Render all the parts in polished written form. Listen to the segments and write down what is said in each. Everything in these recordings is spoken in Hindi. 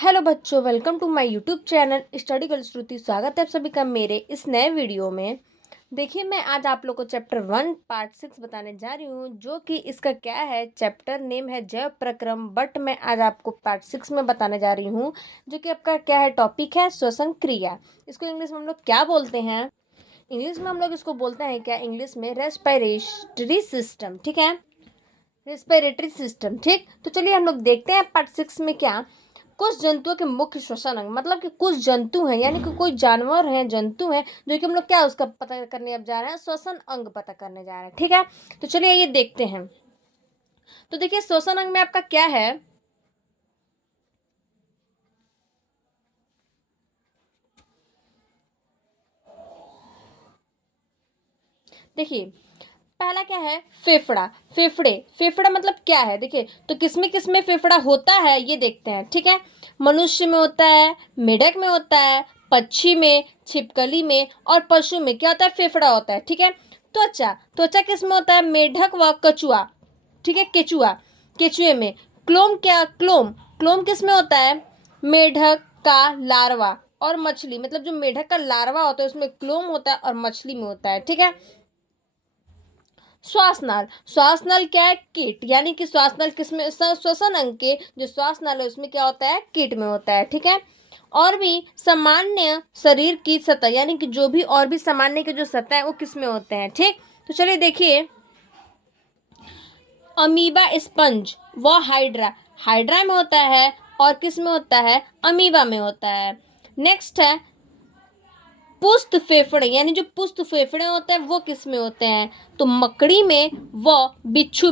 हेलो बच्चों, welcome to my YouTube channel study girl Shruti. स्वागत है आप सभी का मेरे इस नए वीडियो में। देखिए, मैं आज आप लोग को चैप्टर 1 पार्ट 6 बताने जा रही हूँ, जो कि इसका क्या है, चैप्टर नेम है जैव प्रक्रम। बट मैं आज आपको पार्ट 6 में बताने जा रही हूँ, जो कि आपका क्या है, टॉपिक है श्वसन क्रिया। इसको इंग्लिश में हम लोग क्या बोलते हैं? इंग्लिश में हम लोग इसको बोलते हैं क्या, इंग्लिश में रेस्पिरेटरी सिस्टम। ठीक है, रेस्पिरेटरी सिस्टम। ठीक, तो चलिए हम लोग देखते हैं पार्ट 6 में क्या। कुछ जंतुओं के मुख्य श्वसन अंग, मतलब कि कुछ जंतु हैं, यानी कि कोई जानवर हैं, जंतु हैं, जो कि हम लोग क्या उसका पता करने अब जा रहे हैं, श्वसन अंग पता करने जा रहे हैं। ठीक है, तो चलिए ये देखते हैं। तो देखिए, श्वसन अंग में आपका क्या है, देखिए पहला क्या है, फेफड़ा। फेफड़ा मतलब क्या है, देखिए तो किसमें फेफड़ा होता है ये देखते हैं। ठीक है, मनुष्य में होता है, मेढक में होता है, पक्षी में, छिपकली में और पशु में क्या होता है, फेफड़ा होता है। ठीक है, त्वचा किस में होता है, मेढक व कछुआ। ठीक है, केचुआ, केचुए में। क्लोम किस में होता है, मेढक का लार्वा और मछली, मतलब जो मेढक का लार्वा होता है उसमें क्लोम होता है और मछली में होता है। ठीक है, श्वास नल क्या है, कीट, यानी कि श्वास नल किसमें, श्वसन अंग के जो श्वास नल है उसमें क्या होता है, कीट में होता है। ठीक है, और भी सामान्य शरीर की सतह, यानी कि जो भी और भी सामान्य की जो सतह है वो किसमें होते हैं। ठीक, तो चलिए देखिए, अमीबा, स्पंज व हाइड्रा में होता है और किस में होता है, अमीबा में होता है। नेक्स्ट है पुष्ट फेफड़े, यानी जो पुष्ट फेफड़े होते हैं वो किस में होते हैं, तो मकड़ी में व बिच्छू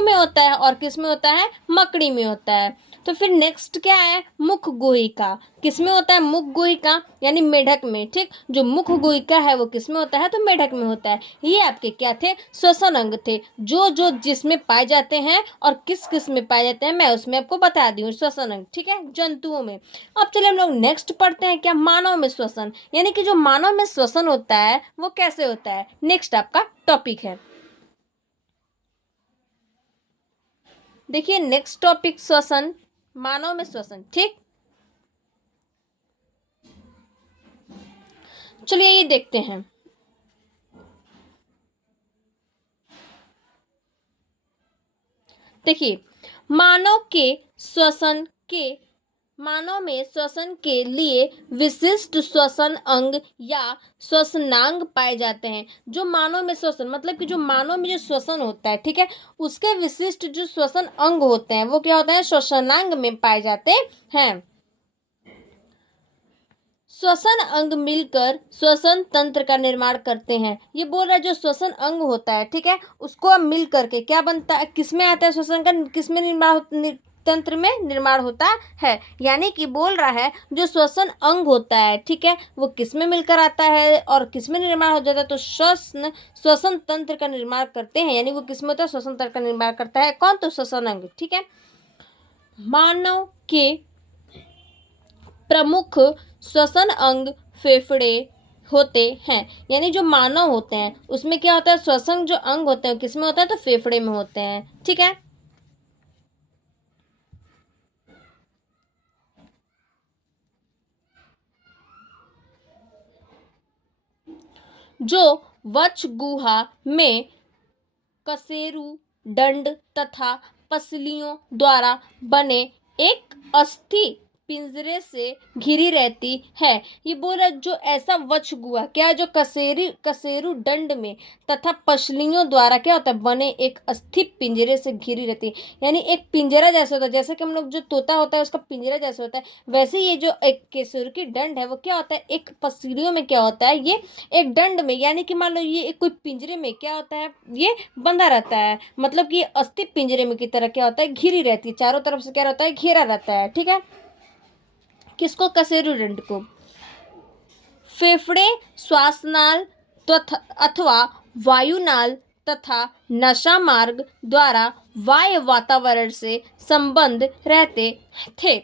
में होता है और किस में होता है, मकड़ी में होता है। तो फिर नेक्स्ट क्या है, मुख गुहिका, किस में होता है, मुख गुहिका यानी मेढक में। ठीक, जो मुख गुहिका है वो किस में होता है, तो मेढक में होता है। ये आपके क्या थे, श्वसन अंग थे, जो जो जिसमें पाए जाते हैं और किस किस में पाए जाते हैं मैं उसमें आपको बता दी हूँ, श्वसन अंग। ठीक है, जंतुओं में। अब चलिए हम लोग नेक्स्ट पढ़ते हैं क्या, मानव में श्वसन, यानी कि जो मानव में श्वसन होता है वो कैसे होता है, नेक्स्ट आपका टॉपिक है। देखिए नेक्स्ट टॉपिक श्वसन, मानव में श्वसन। ठीक, चलिए ये देखते हैं। देखिए, मानव के श्वसन के मानव में श्वसन के लिए विशिष्ट श्वसन अंग या श्वसनांग पाए जाते हैं। जो मानव में श्वसन, मतलब कि जो मानव में जो श्वसन होता है, ठीक है, उसके विशिष्ट जो श्वसन अंग होते हैं वो क्या होता है, श्वसनांग में पाए जाते हैं। श्वसन अंग मिलकर श्वसन तंत्र का निर्माण करते हैं। ये बोल रहा है जो श्वसन अंग होता है, ठीक है, उसको अब मिल करके क्या बनता है, किसमें आता है श्वसन का, किसमें तंत्र में निर्माण होता है। यानी कि बोल रहा है जो श्वसन अंग होता है, ठीक है, वो किसमें मिलकर आता है और किसमें निर्माण हो जाता है, तो श्वसन तंत्र का निर्माण करते हैं। यानी वो किसमें होता है, श्वसन तंत्र का निर्माण करता है कौन, तो श्वसन अंग। ठीक है, मानव के प्रमुख श्वसन अंग फेफड़े होते हैं। यानी जो मानव होते हैं उसमें क्या होता है, श्वसन जो अंग होते हैं किसमें होता है, तो फेफड़े में होते हैं। ठीक है, जो वक्ष गुहा में कशेरु दंड तथा पसलियों द्वारा बने एक अस्थि पिंजरे से घिरी रहती है। ये बोल रहा जो ऐसा वक्ष गुहा क्या, जो कशेरु दंड में तथा पसलियों द्वारा क्या होता है, बने एक अस्थि पिंजरे से घिरी रहती है। यानी एक पिंजरा जैसा होता है, जैसे कि हम लोग जो तोता होता है उसका पिंजरा जैसा होता है, वैसे ये जो एक केसर की दंड है वो क्या होता है, एक पसलियों में क्या होता है, ये एक दंड में, यानी कि मान लो ये एक कोई पिंजरे में क्या होता है, ये बंधा रहता है, मतलब कि अस्थि पिंजरे में की तरह क्या होता है, घिरी रहती है, चारों तरफ से क्या रहता है, घेरा रहता है। ठीक है, किसको, कशेरुदंड को। फेफड़े श्वासनाल अथवा वायुनाल तथा नशा मार्ग द्वारा वायु वातावरण से संबंध रहते थे।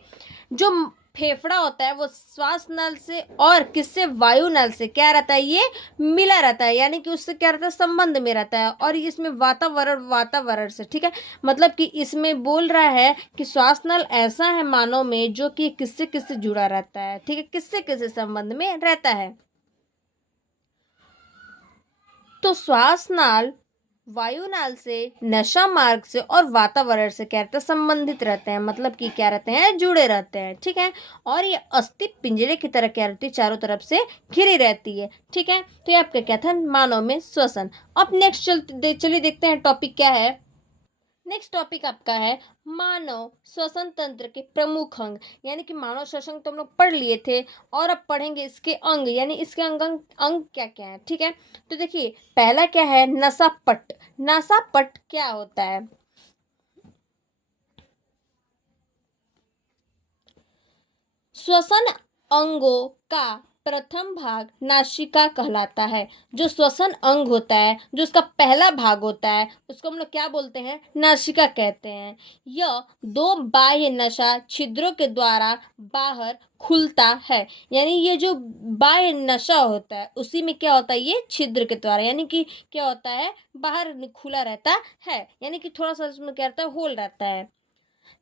जो फेफड़ा होता है वो श्वास नल से और किससे, वायु नल से क्या रहता है, ये मिला रहता है, यानी कि उससे क्या रहता है, संबंध में रहता है। और इसमें वातावरण से, ठीक है, मतलब कि इसमें बोल रहा है कि श्वास नल ऐसा है मानव में जो कि किससे किससे जुड़ा रहता है, ठीक है, किससे किससे संबंध में रहता है। तो श्वास नाल वायुनाल से, नशा मार्ग से और वातावरण से क्या रहते हैं, संबंधित रहते हैं, मतलब कि क्या रहते हैं, जुड़े रहते हैं, ठीक है। और ये अस्थि पिंजरे की तरह क्या रहती है, चारों तरफ से घिरी रहती है, ठीक है। तो ये आपका क्या था, मानव में श्वसन। अब नेक्स्ट चलिए देखते हैं टॉपिक क्या है। नेक्स्ट टॉपिक आपका है मानव श्वसन तंत्र के प्रमुख अंग, यानी कि मानव श्वसन तो हम लोग पढ़ लिए थे, और अब पढ़ेंगे इसके अंग, यानी इसके अंग क्या क्या है, ठीक है। तो देखिए पहला क्या है, नसापट। नसापट क्या होता है, श्वसन अंगों का प्रथम भाग नासिका कहलाता है। जो श्वसन अंग होता है, जो उसका पहला भाग होता है, उसको हम लोग क्या बोलते हैं, नासिका कहते हैं। यह दो बाह्य नसा छिद्रों के द्वारा बाहर खुलता है, यानी ये जो बाह्य नसा होता है उसी में क्या होता है, ये छिद्र के द्वारा, यानी कि क्या होता है, बाहर खुला रहता है, यानी कि थोड़ा सा उसमें क्या रहता है, होल रहता है।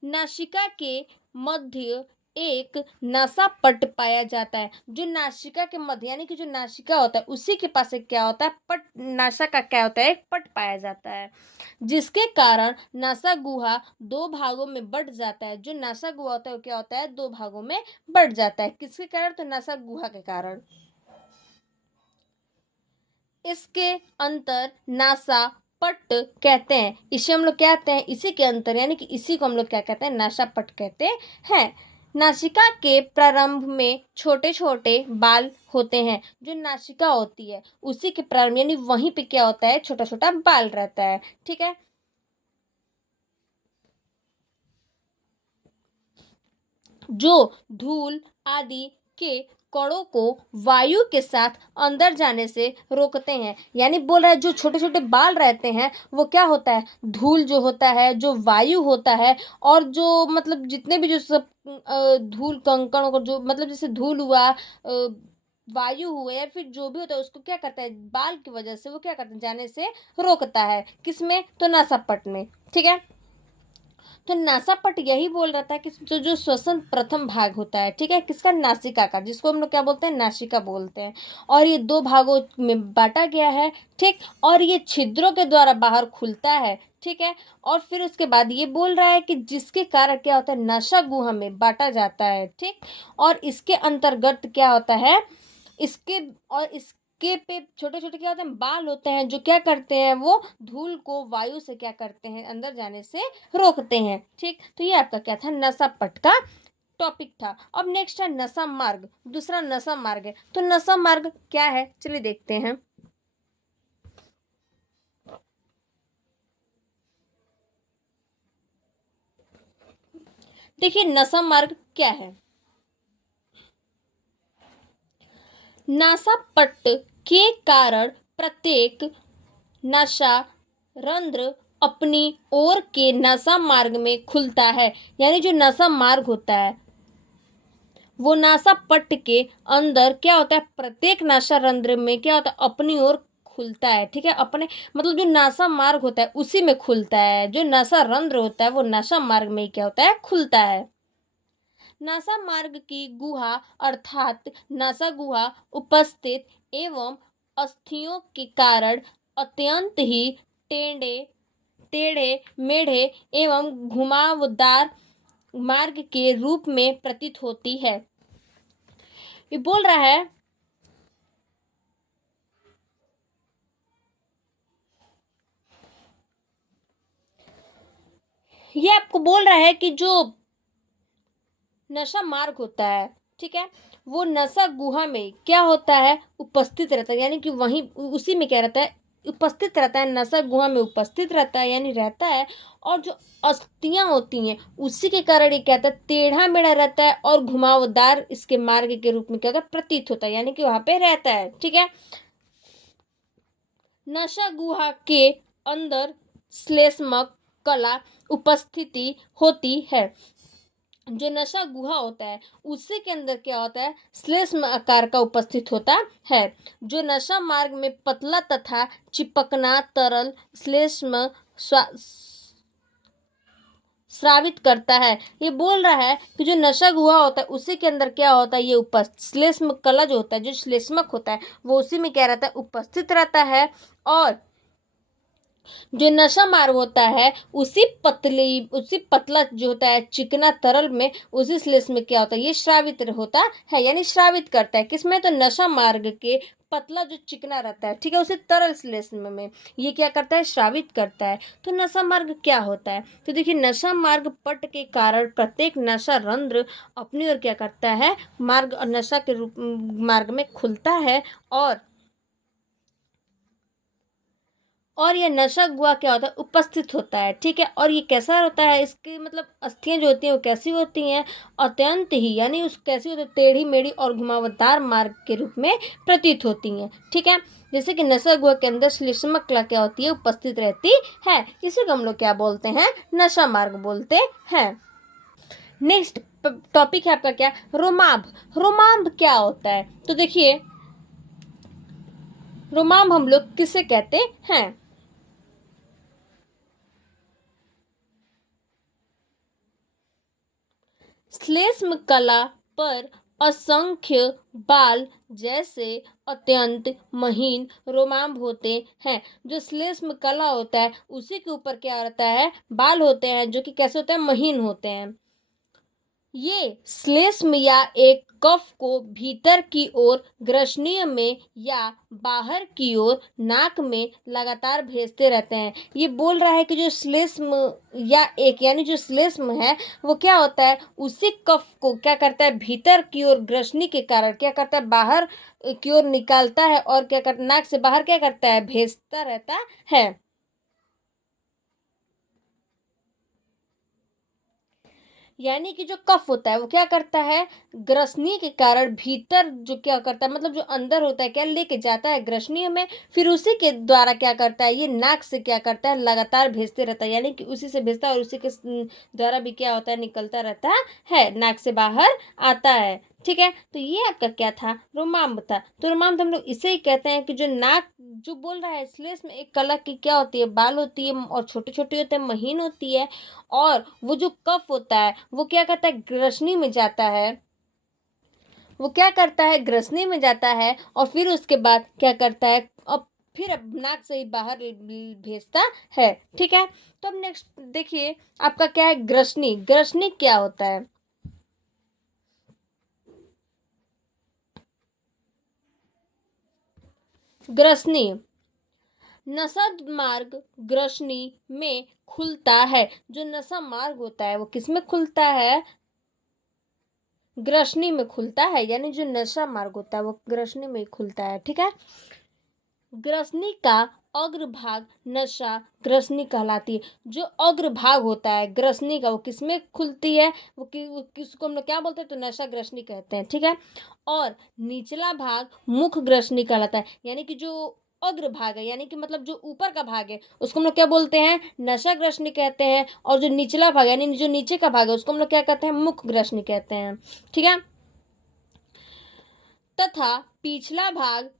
नासिका के मध्य एक नासापट पाया जाता है। जो नासिका के मध्य, यानी कि जो नासिका होता है उसी के पास एक क्या होता है, पट, नासा का क्या होता है, एक पट पाया जाता है, जिसके कारण नासा गुहा दो भागों में बंट जाता है। जो नासा गुहा होता है वो क्या होता है, दो भागों में बंट जाता है, किसके कारण, तो नासा गुहा के कारण। इसके अंतर नासा पट कहते हैं, इसे हम लोग क्या कहते हैं, इसी के अंतर, यानी कि इसी को हम लोग क्या कहते हैं, नासा पट कहते हैं। नासिका के प्रारंभ में छोटे छोटे बाल होते हैं। जो नासिका होती है उसी के प्रारंभ, यानी वहीं पे क्या होता है, छोटा छोटा बाल रहता है, ठीक है। जो धूल आदि के कणों को वायु के साथ अंदर जाने से रोकते हैं, यानी बोल रहा है जो छोटे छोटे बाल रहते हैं वो क्या होता है, धूल जो होता है, जो वायु होता है, और जो मतलब जितने भी जो सब धूल कंकड़ को, जो मतलब जैसे धूल हुआ, वायु हुआ, या फिर जो भी होता है उसको क्या करता है, बाल की वजह से वो क्या करता है, जाने से रोकता है, किसमें, तो नासापट में, ठीक है। तो नासापट यही बोल रहा था कि जो श्वसन प्रथम भाग होता है, ठीक है, किसका, नासिका का, जिसको हम लोग क्या बोलते हैं, नासिका बोलते हैं, और ये दो भागों में बांटा गया है, ठीक, और ये छिद्रों के द्वारा बाहर खुलता है, ठीक है। और फिर उसके बाद ये बोल रहा है कि जिसके कारण क्या होता है, नसा गुहा में बांटा जाता है, ठीक, और इसके अंतर्गत क्या होता है, इसके और इसके पे छोटे छोटे क्या होते हैं, बाल होते हैं, जो क्या करते हैं, वो धूल को वायु से क्या करते हैं, अंदर जाने से रोकते हैं, ठीक। तो ये आपका क्या था, नसा पट का टॉपिक था। अब नेक्स्ट है नसा मार्ग, दूसरा नसा मार्ग है। तो नसा मार्ग क्या है, चलिए देखते हैं। देखिए नसा मार्ग क्या है, नासापट के कारण प्रत्येक नशा रंध्र अपनी ओर के नसा मार्ग में खुलता है, यानी जो नसा मार्ग होता है वो नासापट के अंदर क्या होता है, प्रत्येक नासा रंध्र में क्या होता है, अपनी ओर खुलता है, ठीक है, अपने मतलब जो नासा मार्ग होता है उसी में खुलता है, जो नासा रंध्र होता है वो नासा मार्ग में ही क्या होता है, खुलता है। नासा मार्ग की गुहा अर्थात नासा गुहा उपस्थित एवं अस्थियों के कारण अत्यंत ही टेढ़े टेढ़े मेढ़े एवं घुमावदार मार्ग के रूप में प्रतीत होती है। ये बोल रहा है, ये आपको बोल रहा है कि जो नशा मार्ग होता है, ठीक है, वो नशा गुहा में क्या होता है, उपस्थित रहता है, यानी कि वहीं उसी में क्या रहता है, उपस्थित रहता है, नशा गुहा में उपस्थित रहता है, यानी रहता है। और जो अस्थियां होती हैं उसी के कारण ये क्या होता है, टेढ़ा मेढ़ा रहता है और घुमावदार इसके मार्ग के रूप में क्या होता है, प्रतीत होता है, यानी कि वहां पे रहता है, ठीक है। नशा गुहा के अंदर श्लेष्मक कला उपस्थिति होती है। जो नशा गुहा होता है उसी के अंदर क्या होता है, श्लेष्म आकार का उपस्थित होता है। जो नशा मार्ग में पतला तथा चिपकना तरल श्लेष्म स्रावित करता है। ये बोल रहा है कि जो नशा गुहा होता है उसी के अंदर क्या होता है, ये उपस्थित श्लेष्म कला जो होता है, जो श्लेष्मक होता है, वो उसी में क्या रहता है, उपस्थित रहता है। और जो नशा मार्ग होता है उसी पतला जो होता है चिकना तरल में, उसी श्लेष में क्या होता है, ये श्रावित होता है, यानी श्रावित करता है। किसमें, तो नशा मार्ग के पतला जो चिकना रहता है, ठीक है, उसे तरल श्लेष में ये क्या करता है, श्रावित करता है। तो नशा मार्ग क्या होता है, तो देखिए नशा मार्ग पट के कारण प्रत्येक नशा रंध्र अपनी ओर क्या करता है, मार्ग और नशा के रूप मार्ग में खुलता है। और यह नशा गुहा क्या होता है, उपस्थित होता है, ठीक है। और ये कैसा होता है, इसकी मतलब अस्थियां जो होती हैं वो कैसी होती हैं, अत्यंत ही, यानी उस कैसी होती है, टेढ़ी मेढ़ी और घुमावदार मार्ग के रूप में प्रतीत होती हैं, ठीक है। जैसे कि नशा गुहा के अंदर श्लेष्मक कला क्या होती है, उपस्थित रहती है। इसे को हम लोग क्या बोलते हैं, नशा मार्ग बोलते हैं। नेक्स्ट टॉपिक है आपका क्या, रोमाभ। रोमाभ क्या होता है, तो देखिए रोमाभ हम लोग किसे कहते हैं। श्लेष्म कला पर असंख्य बाल जैसे अत्यंत महीन रोमांभ होते हैं। जो श्लेष्म कला होता है उसी के ऊपर क्या रहता है, बाल होते हैं, जो कि कैसे होते हैं, महीन होते हैं। ये श्लेष्म या एक कफ को भीतर की ओर ग्रसनीय में या बाहर की ओर नाक में लगातार भेजते रहते हैं। ये बोल रहा है कि जो श्लेष्म या एक यानी जो श्लेष्म है वो क्या होता है, उसी कफ को क्या करता है, भीतर की ओर ग्रसनी के कारण क्या करता है, बाहर की ओर निकालता है, और क्या करता है, नाक से बाहर क्या करता है, भेजता रहता है। यानी कि जो कफ होता है वो क्या करता है, ग्रसनी के कारण भीतर जो क्या करता है, मतलब जो अंदर होता है क्या लेके जाता है ग्रसनी में, फिर उसी के द्वारा क्या करता है, ये नाक से क्या करता है, लगातार भेजते रहता है, यानी कि उसी से भेजता है और उसी के द्वारा भी क्या होता है, निकलता रहता है, नाक से बाहर आता है, ठीक है। तो ये आपका क्या था, रोमांब था। तो रोमांब हम लोग इसे ही कहते हैं कि जो नाक जो बोल रहा है श्लेष में एक कला की क्या होती है, बाल होती है और छोटे छोटे होते हैं, महीन होती है। और वो जो कफ होता है वो क्या करता है, ग्रसनी में जाता है, वो क्या करता है, ग्रसनी में जाता है, और फिर उसके बाद क्या करता है, अब फिर अब नाक से ही बाहर भेजता है, ठीक है। तो अब नेक्स्ट देखिए आपका क्या है, ग्रसनी। ग्रसनी क्या होता है, ग्रसनी नसा मार्ग ग्रसनी में खुलता है। जो नसा मार्ग होता है वो किस में खुलता है, ग्रसनी में खुलता है, यानी जो नशा मार्ग होता है वो ग्रसनी में खुलता है, ठीक है। ग्रसनी का अग्रभाग नशा ग्रसनी कहलाती है। जो अग्रभाग होता है ग्रसनी का वो किसमें खुलती है, वो किसको हम लोग क्या बोलते हैं, तो नशा ग्रसनी कहते हैं, ठीक है। और निचला भाग मुख ग्रसनी कहलाता है, यानी कि जो अग्र भाग है, यानी कि मतलब जो ऊपर का भाग है उसको हम लोग क्या बोलते हैं, नशा ग्रसनी कहते हैं। और जो निचला भाग यानी जो नीचे का भाग है उसको हम लोग क्या कहते हैं, मुख ग्रसनी कहते हैं, ठीक है। तथा पिछला भाग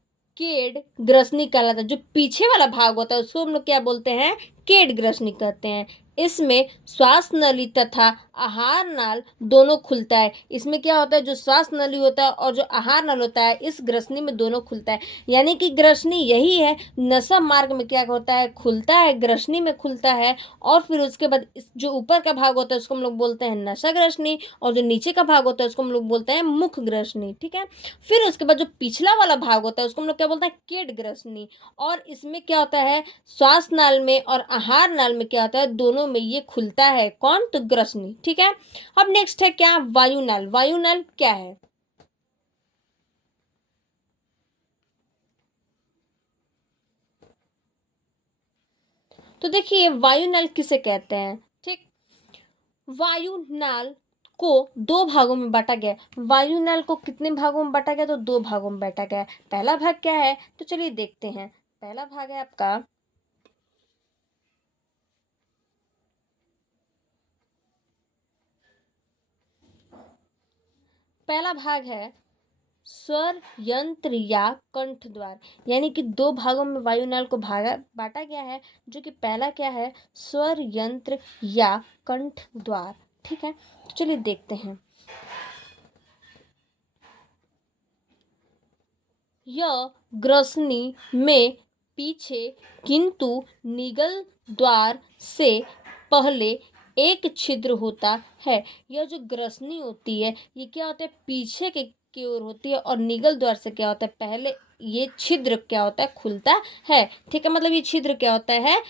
केड ग्रसनी कहलाता है। जो पीछे वाला भाग होता है उसको हम लोग क्या बोलते हैं, केड ग्रसनी कहते हैं। इसमें श्वास नली तथा आहार नाल दोनों खुलता है। इसमें क्या होता है, जो श्वास नली होता है और जो आहार नल होता है इस ग्रसनी में दोनों खुलता है। यानी कि ग्रसनी यही है, नसा मार्ग में क्या होता है, खुलता है, ग्रसनी में खुलता है। और फिर उसके बाद जो ऊपर का भाग होता है उसको हम लोग बोलते हैं नशा ग्रसनी, और जो नीचे का भाग होता है उसको हम लोग बोलते हैं मुख ग्रसनी, ठीक है। फिर उसके बाद जो पिछला वाला भाग होता है उसको हम लोग क्या बोलते हैं, केड ग्रसनी। और इसमें क्या होता है, श्वास नाल में और आहार नाल में क्या होता है, दोनों में ये खुलता है, कौन, तो ग्रसनी, ठीक है। अब नेक्स्ट है क्या, वायुनाल। वायुनाल क्या है, तो देखिए वायुनाल किसे कहते हैं, ठीक। वायुनाल को दो भागों में बांटा गया। वायुनाल को कितने भागों में बांटा गया, तो दो भागों में बांटा गया। पहला भाग क्या है, तो चलिए देखते हैं। पहला भाग है आपका पहला भाग है स्वर यंत्र या कंठ द्वार, यानी कि दो भागों में वायुनल को भागा बांटा गया है, जो कि पहला क्या है, स्वर यंत्र या कंठ द्वार। ठीक है, तो चलिए देखते हैं। यह ग्रसनी में पीछे किंतु निगल द्वार से पहले एक छिद्र होता है। यह जो ग्रसनी होती है ये क्या होता है, पीछे के की ओर होती है, और निगल द्वार से क्या होता है, पहले ये छिद्र क्या होता है, खुलता है। ठीक है, मतलब ये छिद्र क्या होता है,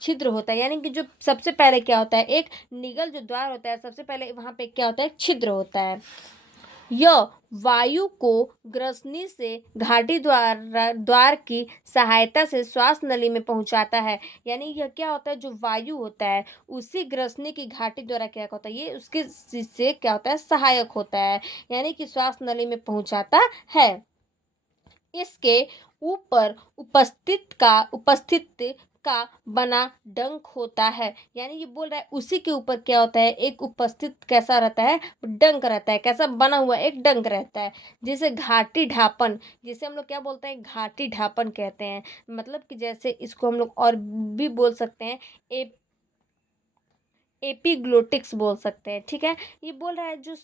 छिद्र होता है, यानी कि जो सबसे पहले क्या होता है, एक निगल जो द्वार होता है, सबसे पहले वहां पे क्या होता है, छिद्र होता है। यह वायु को ग्रसनी से घाटी द्वार की सहायता से श्वास नली में पहुंचाता है। यानी यह क्या होता है, जो वायु होता है उसी ग्रसनी की घाटी द्वारा क्या होता है, ये उसके से क्या होता है, सहायक होता है, यानी कि श्वास नली में पहुंचाता है। इसके ऊपर उपस्थित का बना डंक होता है, यानी ये बोल रहा है उसी के ऊपर क्या होता है, एक उपस्थित कैसा रहता है, डंक रहता है, कैसा बना हुआ एक डंक रहता है, जिसे घाटी ढापन, जिसे हम लोग क्या बोलते हैं, घाटी ढापन कहते हैं। मतलब कि जैसे इसको हम लोग और भी बोल सकते हैं, एपिग्लोटिक्स बोल सकते हैं। ठीक है, ये बोल रहा है जो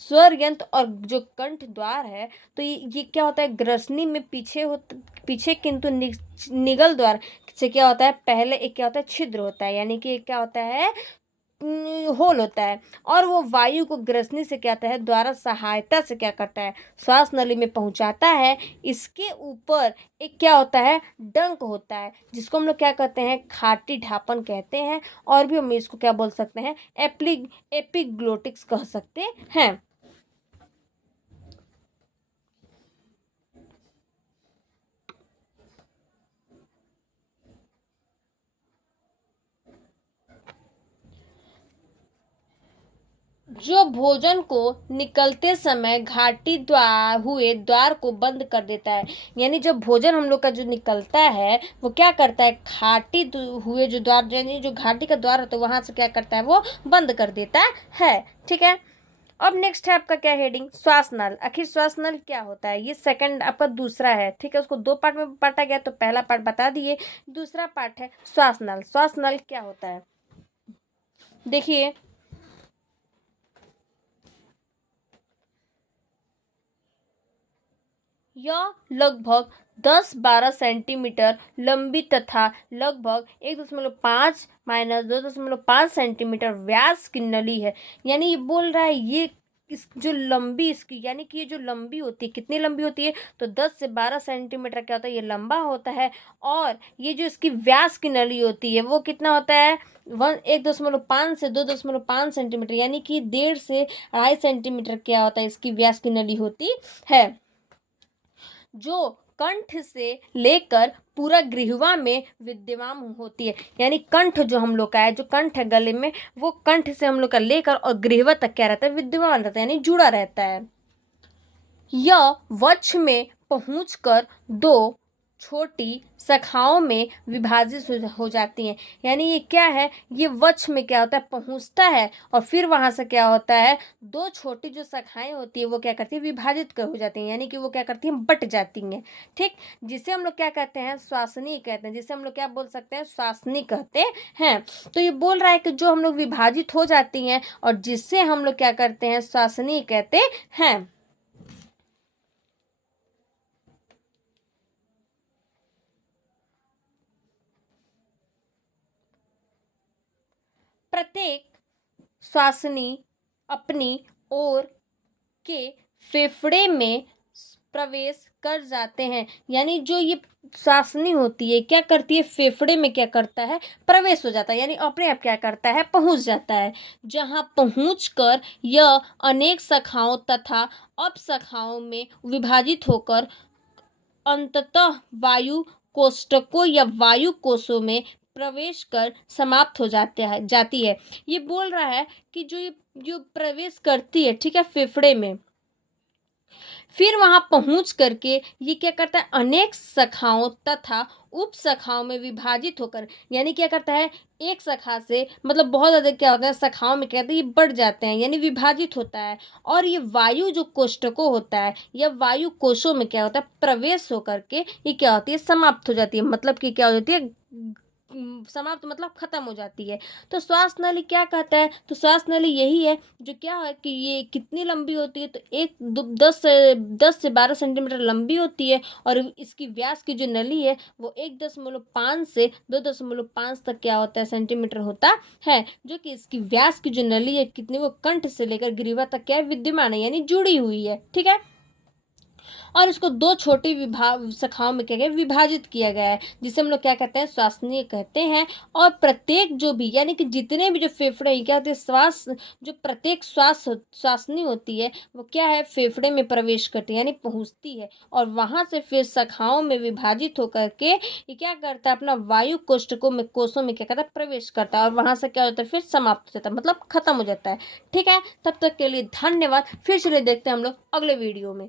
स्वर यंत्र और जो कंठ द्वार है, तो ये क्या होता है, ग्रसनी में पीछे किंतु निगल द्वार से क्या होता है, पहले एक क्या होता है, छिद्र होता है, यानी कि एक क्या होता है, होल होता है, और वो वायु को ग्रसनी से क्या होता है, द्वारा सहायता से क्या करता है, श्वास नली में पहुंचाता है। इसके ऊपर एक क्या होता है, डंक होता है, जिसको हम लोग क्या कहते हैं, खाटी ढापन कहते हैं, और भी हम इसको क्या बोल सकते हैं, एपिग्लोटिक्स कह सकते हैं। जो भोजन को निकलते समय घाटी द्वार को बंद कर देता है, यानी जब भोजन हम लोग का जो निकलता है वो क्या करता है, हुए जो द्वार, यानी जो घाटी का द्वार होता है वहां से क्या करता है, वो बंद कर देता है। ठीक है, अब नेक्स्ट है आपका क्या हेडिंग, श्वास नल। आखिर श्वास नल क्या होता है, ये सेकंड आपका दूसरा है। ठीक है, उसको दो पार्ट में बांटा गया, तो पहला पार्ट बता दिए, दूसरा पार्ट है श्वास नल। श्वास नल क्या होता है, देखिए, यह लगभग 10-12 सेंटीमीटर लंबी तथा लगभग 1.5 माइनस 2.5 सेंटीमीटर व्यास की नली है। यानी ये बोल रहा है ये इस जो लंबी इसकी, यानी कि ये जो लंबी होती है, कितनी लंबी होती है, तो 10 से 12 सेंटीमीटर क्या होता है, ये लंबा होता है। और ये जो इसकी व्यास की नली होती है वो कितना होता है, 1.5 से 2.5 सेंटीमीटर, यानी कि 1.5 से 2.5 सेंटीमीटर क्या होता है, इसकी व्यास की नली होती है, जो कंठ से लेकर पूरा ग्रीवा में विद्यमान होती है। यानी कंठ जो हम लोग का है, जो कंठ है गले में, वो कंठ से हम लोग का लेकर और ग्रीवा तक क्या रहता है, विद्यमान रहता है, यानी जुड़ा रहता है। यह वक्ष में पहुंचकर दो छोटी शाखाओं में विभाजित हो जाती हैं। यानी ये क्या है, ये वक्ष में क्या होता है, पहुंचता है, और फिर वहां से क्या होता है, दो छोटी जो शाखाएं होती है वो क्या करती है, विभाजित हो जाती हैं, यानी कि वो क्या करती हैं, बट जाती हैं। ठीक, जिसे हम लोग क्या कहते हैं, श्वासनी कहते हैं, जिसे हम लोग क्या बोल सकते हैं, श्वासनी कहते हैं। तो ये बोल रहा है कि जो हम लोग विभाजित हो जाती हैं और जिससे हम लोग क्या करते हैं, श्वासनी कहते हैं। प्रत्येक श्वासनी अपनी ओर के फेफड़े में प्रवेश कर जाते हैं। यानी जो ये श्वासनी होती है क्या करती है, फेफड़े में क्या करता है, प्रवेश हो जाता है, यानी अपने आप क्या करता है, पहुंच जाता है, जहां पहुंचकर यह अनेक शाखाओं तथा अपशाखाओं में विभाजित होकर अंततः वायु कोष्ठकों या वायु कोशों में प्रवेश कर समाप्त हो जाती है। ये बोल रहा है कि जो प्रवेश करती है, ठीक है, फेफड़े में, फिर वहाँ पहुँच करके ये क्या करता है, अनेक शाखाओं तथा उप शाखाओं में विभाजित होकर, यानी क्या करता है, एक शाखा से मतलब बहुत ज़्यादा क्या होता है शाखाओं में क्या होता है, ये बढ़ जाते हैं यानी विभाजित होता है। और ये वायु जो कोष्ठकों होता है या वायु कोशों में क्या होता है, प्रवेश होकर के ये क्या होती है, समाप्त हो जाती है। मतलब कि क्या हो जाती है, समाप्त मतलब खत्म हो जाती है। तो श्वास नली क्या कहता है, तो श्वास नली यही है जो क्या है कि ये कितनी लंबी होती है, तो एक 10 से 12 सेंटीमीटर लंबी होती है। और इसकी व्यास की जो नली है वो 1.5 से 2.5 तक क्या होता है, सेंटीमीटर होता है। जो कि इसकी व्यास की जो नली है कितनी, वो कंठ से लेकर ग्रीवा तक क्या है, विद्यमान है यानी जुड़ी हुई है। ठीक है। और इसको दो छोटी विभाग शाखाओं में क्या गया, विभाजित किया गया है, जिसे हम लोग क्या कहते हैं, श्वासनीय कहते हैं। और प्रत्येक जो भी यानी कि जितने भी जो फेफड़े हैं क्या होते हैं, श्वास जो प्रत्येक श्वासनी होती है वो क्या है, फेफड़े में प्रवेश करती है यानी पहुंचती है। और वहां से फिर शाखाओं में विभाजित होकर के ये क्या करता है, अपना वायु कोशों में क्या करता है, प्रवेश करता है। और वहां से क्या होता है, फिर समाप्त हो जाता है मतलब खत्म हो जाता है। ठीक है, तब तक के लिए धन्यवाद। फिर चलिए देखते हैं हम लोग अगले वीडियो में।